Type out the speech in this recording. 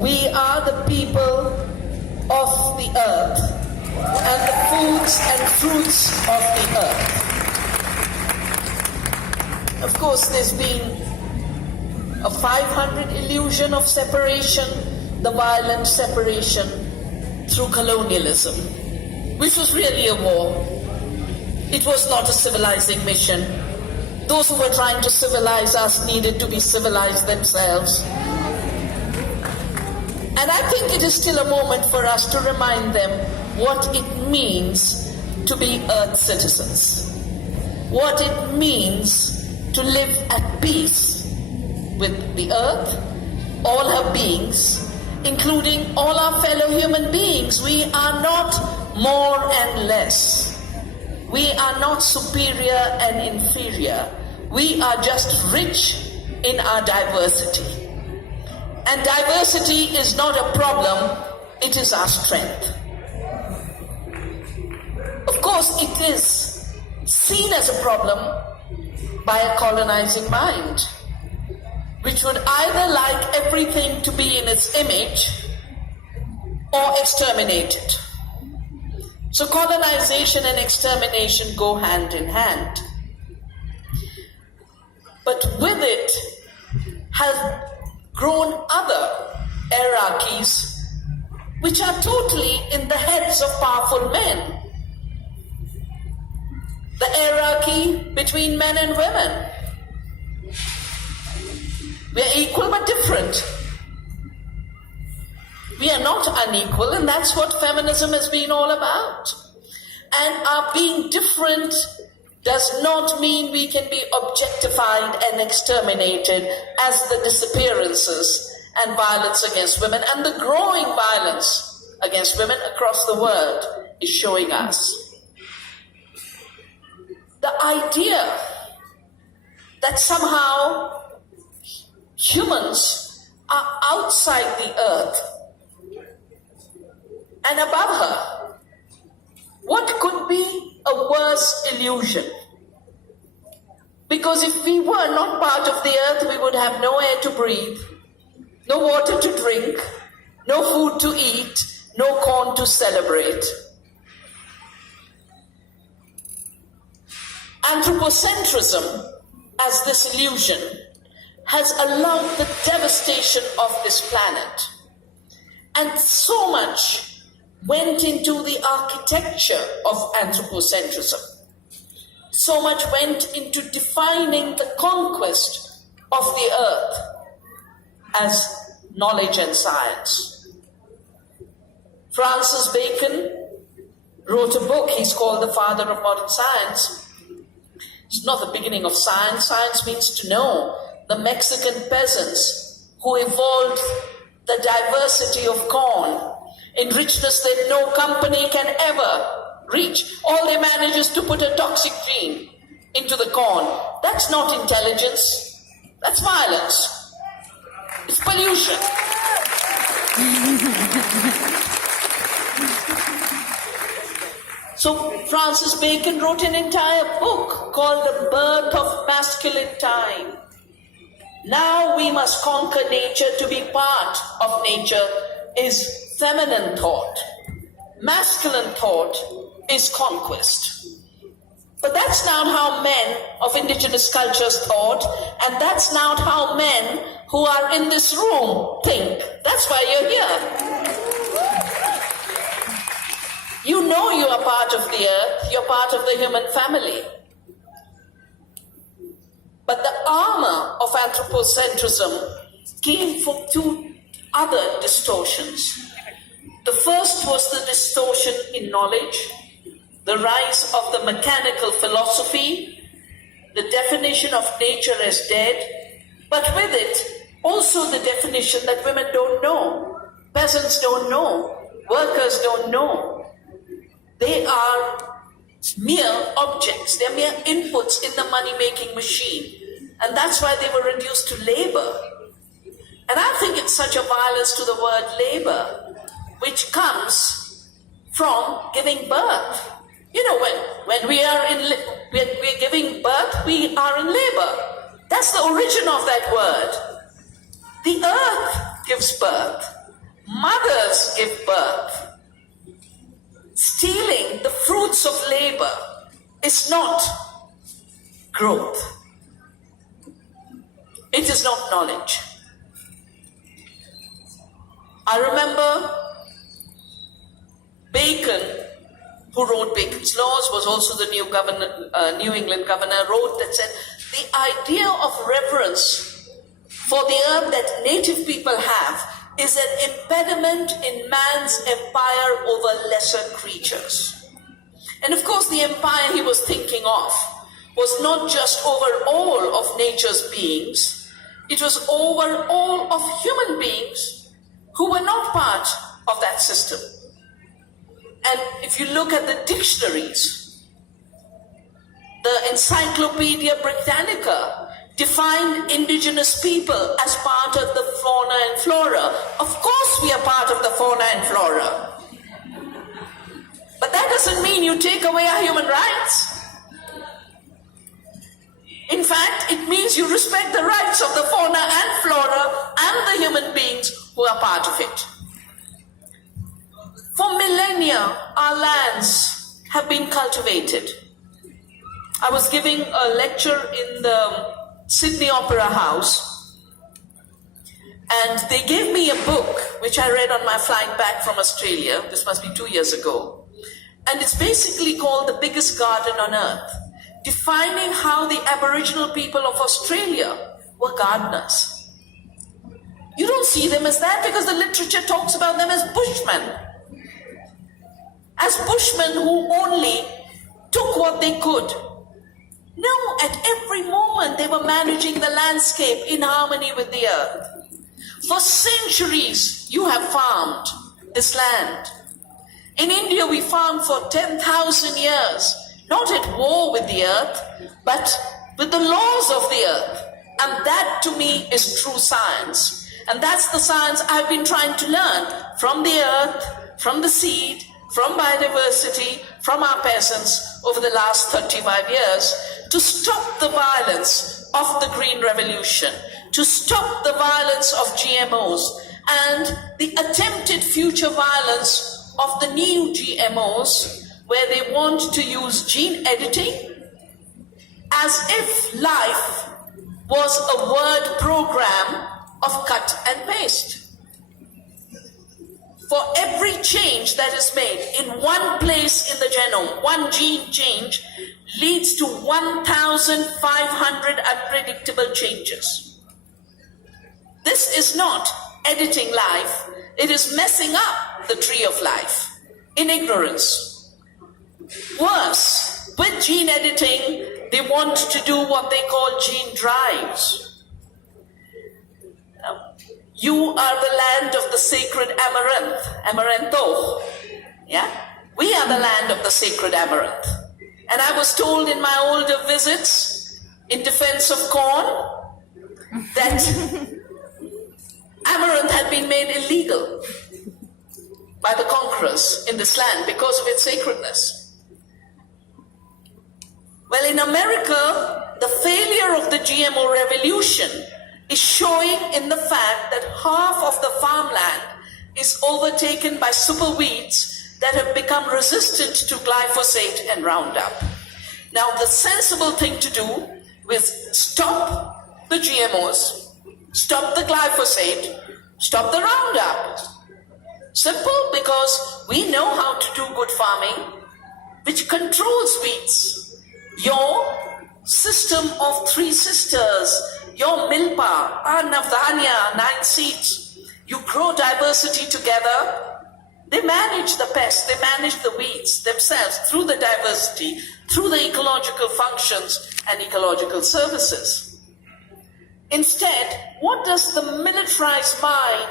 We are the people of the earth and the foods and fruits of the earth. Of course, there's been a 500 illusion of separation, the violent separation through colonialism, which was really a war. It was not a civilizing mission. Those who were trying to civilize us needed to be civilized themselves. And I think it is still a moment for us to remind them what it means to be Earth citizens, what it means to live at peace with the Earth, all her beings, including all our fellow human beings. We are not more and less. We are not superior and inferior. We are just rich in our diversity. And diversity is not a problem, it is our strength. Of course, it is seen as a problem by a colonizing mind, which would either like everything to be in its image or exterminate it. So colonization and extermination go hand in hand. But with it has grown other hierarchies which are totally in the heads of powerful men. The hierarchy between men and women. We are equal but different. We are not unequal, and that's what feminism has been all about. And our being different does not mean we can be objectified and exterminated, as the disappearances and violence against women and the growing violence against women across the world is showing us. The idea that somehow humans are outside the earth and above her. What could be a worse illusion? Because if we were not part of the earth, we would have no air to breathe, no water to drink, no food to eat, no corn to celebrate. Anthropocentrism, as this illusion, has allowed the devastation of this planet. And so much went into the architecture of anthropocentrism. So much went into defining the conquest of the earth as knowledge and science. Francis Bacon wrote a book he's called the father of modern science. It's not the beginning of science. Science means to know. The Mexican peasants who evolved the diversity of corn in richness that no company can ever reach. All they manage is to put a toxic gene into the corn. That's not intelligence. That's violence. It's pollution. So Francis Bacon wrote an entire book called The Birth of Masculine Time. Now we must conquer nature. To be part of nature is feminine thought. Masculine thought is conquest. But that's not how men of indigenous cultures thought, and that's not how men who are in this room think. That's why you're here. You know you are part of the earth, you're part of the human family. But the armor of anthropocentrism came from two other distortions. The first was the distortion in knowledge, the rise of the mechanical philosophy, the definition of nature as dead, but with it also the definition that women don't know, peasants don't know, workers don't know. They are mere objects, they're mere inputs in the money-making machine. And that's why they were reduced to labor. And I think it's such a violence to the word labor, which comes from giving birth. You know, when we're giving birth, we are in labor. That's the origin of that word. The earth gives birth. mothers give birth. Stealing the fruits of labor is not growth. It is not knowledge. I remember Bacon, who wrote Bacon's Laws, was also the New England governor, wrote that said, the idea of reverence for the earth that native people have is an impediment in man's empire over lesser creatures. And of course, the empire he was thinking of was not just over all of nature's beings, it was over all of human beings who were not part of that system. And if you look at the dictionaries, the Encyclopedia Britannica defined indigenous people as part of the fauna and flora. Of course we are part of the fauna and flora. But that doesn't mean you take away our human rights. In fact, it means you respect the rights of the fauna and flora and the human beings who are part of it. For millennia, our lands have been cultivated. I was giving a lecture in the Sydney Opera House, and they gave me a book which I read on my flight back from Australia. This must be 2 years ago. And it's basically called The Biggest Garden on Earth, defining how the Aboriginal people of Australia were gardeners. You don't see them as that because the literature talks about them as bushmen. As bushmen who only took what they could. No, at every moment they were managing the landscape in harmony with the earth. For centuries you have farmed this land. In India we farmed for 10,000 years, not at war with the earth, but with the laws of the earth. And that to me is true science. And that's the science I've been trying to learn from the earth, from the seed, from biodiversity, from our peasants over the last 35 years to stop the violence of the Green Revolution, to stop the violence of GMOs and the attempted future violence of the new GMOs where they want to use gene editing as if life was a word program of cut and paste. For every change that is made in one place in the genome, one gene change leads to 1,500 unpredictable changes. This is not editing life, it is messing up the tree of life in ignorance. Worse, with gene editing, they want to do what they call gene drives. You are the land of the sacred amaranth, amaranto. Yeah? We are the land of the sacred amaranth. And I was told in my older visits in defense of corn that amaranth had been made illegal by the conquerors in this land because of its sacredness. Well, in America, the failure of the GMO revolution is showing in the fact that half of the farmland is overtaken by super weeds that have become resistant to glyphosate and Roundup. Now, the sensible thing to do is stop the GMOs, stop the glyphosate, stop the Roundup. Simple, because we know how to do good farming, which controls weeds. Your system of 3 sisters, your milpa, navdanya, 9 seeds, you grow diversity together. They manage the pests, they manage the weeds themselves through the diversity, through the ecological functions and ecological services. Instead, what does the militarized mind